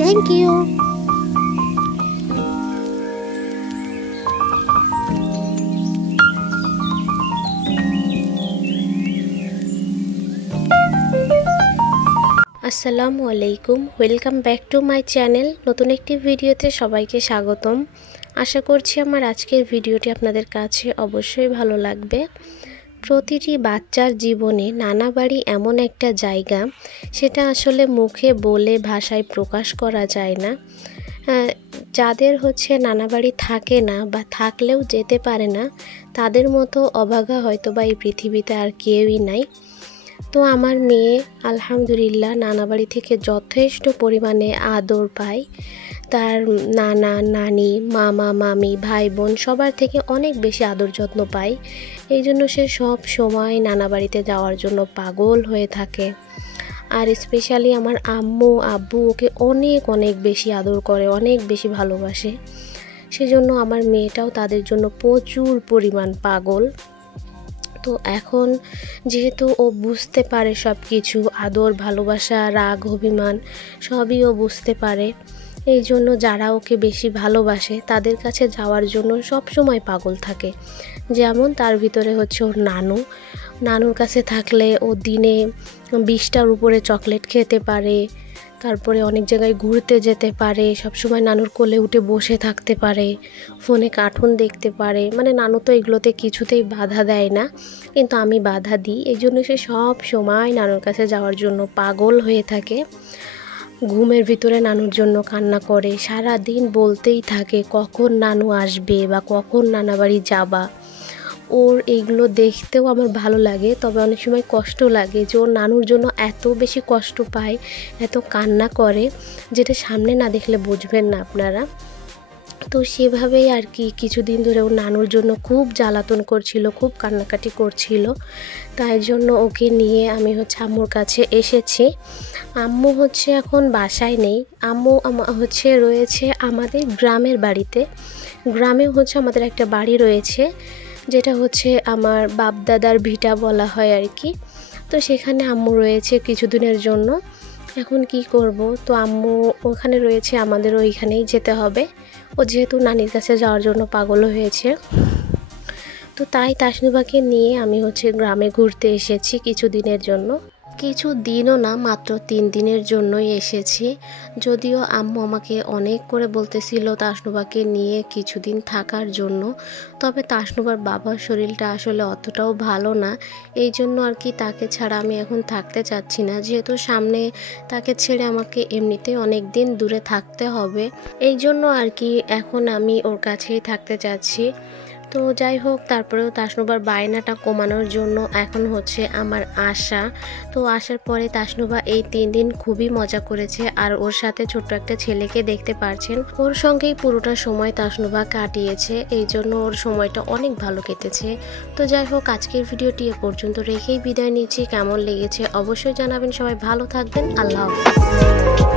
Thank you. আসসালামু আলাইকুম, welcome back to my channel. নতুন একটি ভিডিওতে সবাইকে স্বাগতম। আশা করছি আমার আজকের ভিডিওটি আপনাদের কাছে অবশ্যই ভালো লাগবে। প্রতিটি বাচ্চার জীবনে নানা বাড়ি এমন একটা জায়গা, সেটা আসলে মুখে বলে ভাষায় প্রকাশ করা যায় না। যাদের নানা বাড়ি থাকে না বা থাকলেও যেতে পারে না, তাদের মতো অভাগা হয়তো বা এই পৃথিবীতে আর কেউই নাই। তো আমার মেয়ে আলহামদুলিল্লাহ নানা বাড়ি থেকে যথেষ্ট পরিমাণে আদর পায়। তার নানা নানি, মামা মামি, ভাই বোন সবার থেকে অনেক বেশি আদর যত্ন পায়। এই জন্য সে সব সময় নানা বাড়িতে যাওয়ার জন্য পাগল হয়ে থাকে। আর স্পেশালি আমার আম্মু আব্বু ওকে অনেক অনেক বেশি আদর করে, অনেক বেশি ভালোবাসে। সেজন্য আমার মেয়েটাও তাদের জন্য প্রচুর পরিমাণ পাগল। তো এখন যেহেতু ও বুঝতে পারে সব কিছু, আদর ভালোবাসা রাগ অভিমান সবই ও বুঝতে পারে, এই জন্য যারা ওকে বেশি ভালোবাসে তাদের কাছে যাওয়ার জন্য সব সময় পাগল থাকে। যেমন তার ভিতরে ওর নানুর কাছে থাকলে ও দিনে 20টার উপরে চকলেট খেতে পারে, তারপরে অনেক জায়গায় ঘুরতে যেতে পারে, সবসময় নানুর কোলে উঠে বসে থাকতে পারে, ফোনে কার্টুন দেখতে পারে। নানু তো এগুলোতে কিছুতেই বাধা দেয় না, কিন্তু আমি বাধা দিই। এই জন্য সে সব সময় নানুর কাছে যাওয়ার জন্য পাগল হয়ে থাকে। ঘুমের ভিতরে নানুর জন্য কান্না করে, সারা দিন বলতেই থাকে কখন নানু আসবে বা কখন নানা বাড়ি যাবা। ওর এইগুলো দেখতেও আমার ভালো লাগে, তবে অনেক সময় কষ্ট লাগে যে ওর নানুর জন্য এত বেশি কষ্ট পায়, এত কান্না করে, যেটা সামনে না দেখলে বুঝবেন না আপনারা। তো সেভাবেই আর কি কিছুদিন ধরে ওর নানুর জন্য খুব জ্বালাতন করছিল, খুব কান্নাকাটি করছিল। তাই জন্য ওকে নিয়ে আমি আম্মুর কাছে এসেছি। আম্মু এখন বাসায় নেই, আম্মু রয়েছে আমাদের গ্রামের বাড়িতে। গ্রামে আমাদের একটা বাড়ি রয়েছে, যেটা আমার বাপদাদার ভিটা বলা হয় আর কি। তো সেখানে আম্মু রয়েছে কিছুদিনের জন্য। এখন কি করব, তো আম্মু ওখানে রয়েছে, আমাদের ওইখানেই যেতে হবে। ও যেহেতু নানির কাছে যাওয়ার জন্য পাগল হয়েছে, তো তাই তাসনুবাকে নিয়ে আমি গ্রামে ঘুরতে এসেছি কিছুদিনের জন্য। কিছু দিনও না, মাত্র 3 দিনের জন্যই এসেছি। যদিও আম্মু আমাকে অনেক করে বলতেছিল তাসনুবাকে নিয়ে কিছুদিন থাকার জন্য, তবে তাসনুবার বাবার শরীরটা আসলে অতটাও ভালো না। এই জন্য আর কি তাকে ছাড়া আমি এখন থাকতে চাচ্ছি না, যেহেতু সামনে তাকে ছেড়ে আমাকে এমনিতেই অনেক দিন দূরে থাকতে হবে। এই জন্য আর কি এখন আমি ওর কাছেই থাকতে চাচ্ছি। তো যাই হোক, তারপরেও তাসনুবার বায়নাটা কমানোর জন্য এখন আমার আশা। তো আসার পরে তাসনুবা এই 3 দিন খুবই মজা করেছে, আর ওর সাথে ছোট্ট একটা ছেলেকে দেখতে পারছেন, ওর সঙ্গেই পুরোটা সময় তাসনুবা কাটিয়েছে। এই জন্য ওর সময়টা অনেক ভালো কেটেছে। তো যাই হোক, আজকের ভিডিওটি এ পর্যন্ত রেখেই বিদায় নিচ্ছি। কেমন লেগেছে অবশ্যই জানাবেন। সবাই ভালো থাকবেন। আল্লাহ হাফেজ।